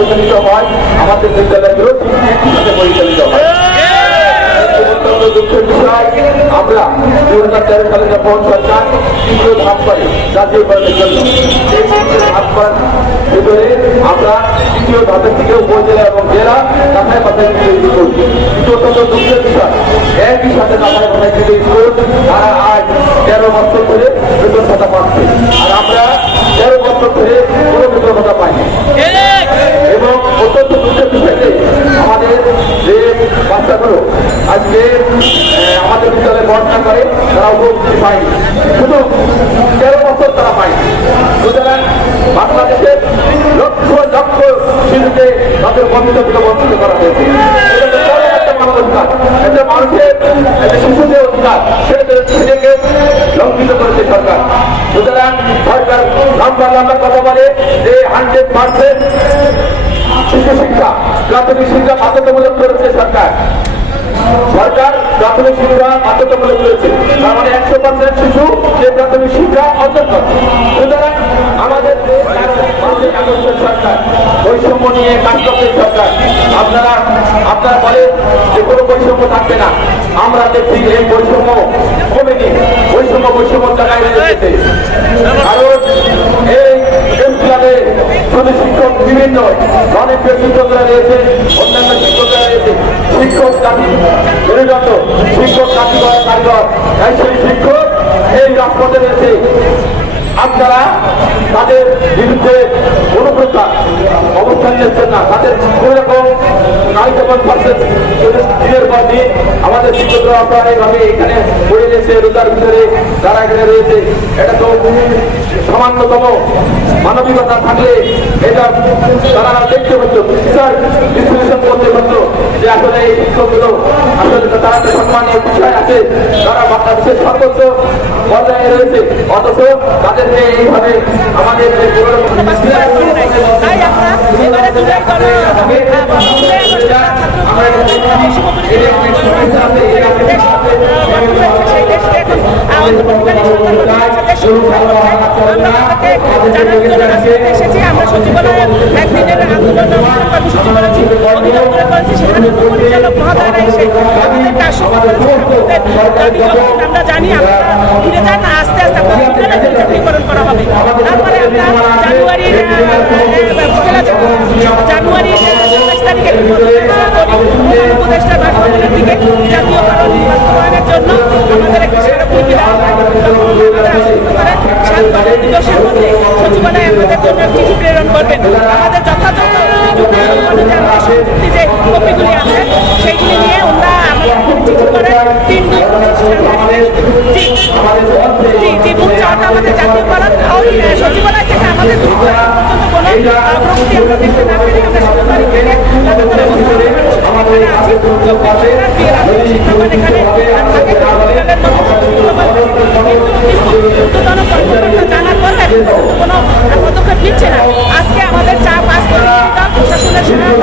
পরিচালিত হয়, আমাদের বিদ্যালয়গুলো পরিচালিত হয়। দুঃখের বিষয়, আমরা দু হাজার তেরো সালে যখন সরকার তৃতীয় ধাপ করে জন্য। তৃতীয় ধাপ করার ভিতরে আমরা তৃতীয় ধাপের উপজেলা এবং জেলা থেকে স্কুল অত্যন্ত দুঃখের বিষয়, একই সাথে কাছায় পাথায় থেকে স্কুল তারা আজ তেরো বছর ধরে বেতন পাচ্ছে। আর আমরা আহ, আমাদের বিদ্যালয়ে পড়াশোনা করে তারা উপকৃতি পায়নি। শুধু তেরো বছর তারা পায়নি। সুতরাং বাংলাদেশের লক্ষ লক্ষ শিশুকে তাদের বঞ্চিত বঞ্চিত করা হয়েছে। যে শিক্ষা বাধ্যতামূলক করেছে সরকার। সরকার প্রাথমিক শিক্ষা বাধ্যতামূলক করেছে তার মানে একশো পার্সেন্ট শিশু যে প্রাথমিক শিক্ষা অর্জন করে সুতরাং আমাদের বৈষম্য নিয়ে কাজ করছে সরকার, আপনারা আপনারা বলেন যে কোনো বৈষম্য থাকবে না। আমরা দেখছি এই বৈষম্য কমেনি। বৈষম্য বৈষম্য জায়গায় রয়েছে কারণ এই ক্লাবে শুধু শিক্ষক বিভিন্ন, অনেক শিক্ষকরা রয়েছে অন্যান্য রয়েছে। আপনারা তাদের বিরুদ্ধে কোনো প্রকার অবস্থান নিচ্ছেন না। তাদের কোন রকম কার্যক্রম করছেন দিনের আমাদের শিক্ষকরা এখানে পড়ে রয়েছে রোজার ভিতরে যারা এখানে রয়েছে, এটা তো সামান্যতম মানবিকতা থাকলে এটা তারা দেখতে হতো। স্যার বিশ্লেষণ করতে হতো যে আসলে এই শিক্ষকগুলো আসলে তারা একটা সম্মানীয় বিষয় আছে। তারা বাংলাদেশের সর্বোচ্চ পর্যায়ে রয়েছে। অথচ তাদেরকে এইভাবে আমাদের যে আমরা এবারে জুলাই গণ জুলাই আগস্টে সেই দেশকে এখন আমাদের পরিবারের এসেছি আমরা সচিবালয়ে একদিনের আন্দোলন করেছি। সেখানে পরিচালক এসে করেছে আমরা জানি আমরা ফিরে যান আস্তে আস্তে চাকরিকরণ করা হবে। তারপরে আমরা জানুয়ারির জানুয়ারির সাতাশ তারিখে উপদেষ্টা বাসভবনের দিকে জাতীয়করণ বাস্তবায়নের জন্য আমাদের একটি স্মারকলিপি দেওয়া হয় আমাদের আশ্বস্ত করেন সাত দিবসের মধ্যে সচিবালয় আমাদের জন্য চিঠি প্রেরণ করবেন আমাদের যথাযথ যে আমাদের সংযুক্তি যে কপিগুলি আছে সেইগুলি নিয়ে ওনারা আমাদের চিঠি করে তিন দুই জি জি জি চাওয়াটা আমাদের জাতীয়করণ ওই সচিবালয় থেকে আমাদের তারিখ পর্যন্ত কোনো প্রগতি আমরা দেখতে না আমরা আছি। জানার পর কোনো পদক্ষেপ নিচ্ছে না। আজকে আমাদের চা প্রতিনিধি দল প্রশাসনের সেখানে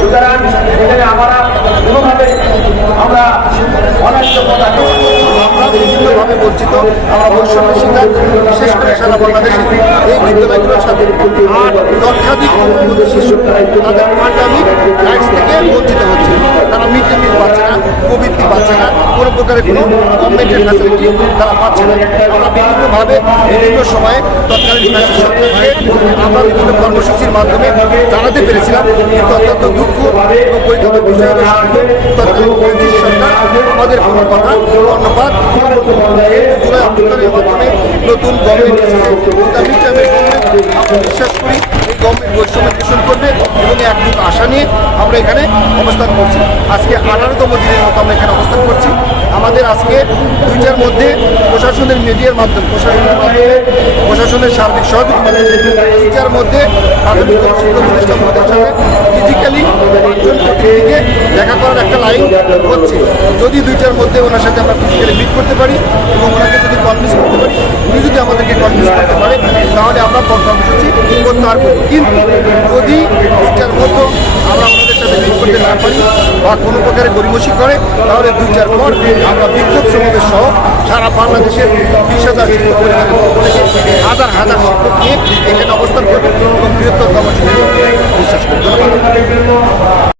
সুতরাং এখানে আমরা কোনোভাবে আমরা প্রদান আমরা বিভিন্নভাবে বঞ্চিত, আমরা বৈষম্য শিকার, বিশেষ করে সারা বাংলাদেশে। এই বিদ্যালয়গুলোর সাথে আর লক্ষাধিক শিশু, তাদের ফান্ডামিক রাইটস থেকে বঞ্চিত হচ্ছে। তারা মিড ডে মিল পাচ্ছে না প্রবৃত্তি পাচ্ছে না, কোনো প্রকারের কোনো গভর্নমেন্টের ফ্যাসিলিটি তারা পাচ্ছে না। আমরা বিভিন্নভাবে বিভিন্ন সময়ে তৎকালীন আমরা বিভিন্ন কর্মসূচির মাধ্যমে জানাতে পেরেছিলাম, কিন্তু অত্যন্ত দুঃখ এবং পরিতাপের বিষয় তৎকালীন সরকার আমাদের কোনো কথা। ধন্যবাদ। জুলাই আন্দোলনের মাধ্যমে নতুন গভর্নমেন্ট আমরা বিশ্বাস করি এই গভর্নমেন্ট বৈষম্য নিরসন করবে এবং একটু আশা নিয়ে আমরা এখানে অবস্থান করছি। আজকে আঠারোতম দিনের মতো আমরা এখানে অবস্থান করছি। আমাদের আজকে দুইটার মধ্যে প্রশাসনের মিডিয়ার মাধ্যমে, প্রশাসনের মাধ্যমে প্রশাসনের সার্বিক সহযোগিতা দুইটার মধ্যে প্রাথমিক শিক্ষা প্রতিষ্ঠান সাথে ফিজিক্যালি পাঁচজন প্রতিনিধিকে দেখা করার একটা লাইন হচ্ছে। যদি দুইটার মধ্যে ওনার সাথে আমরা ফিজিক্যালি মিট করতে পারি এবং ওনাকে যদি কনভিন্স করতে পারি, উনি যদি আমাদেরকে কনভিন্স করতে পারে তাহলে আমরা কর্মসূচি করতে পারব কিন্তু যদি দুইটার মধ্যে আমরা ওনাদের সাথে মিট করতে না পারি বা কোনো প্রকারে গরিমসি করে, তাহলে দুইটার পর আমরা বিক্ষোভ সমাবেশ সহ সারা বাংলাদেশের বিশ হাজার শিক্ষক হাজার হাজার শিক্ষক নিয়ে এখানে অবস্থান করবে। এবং বৃহত্তর কর্মসূচি বিশ্বাস করি ধন্যবাদ।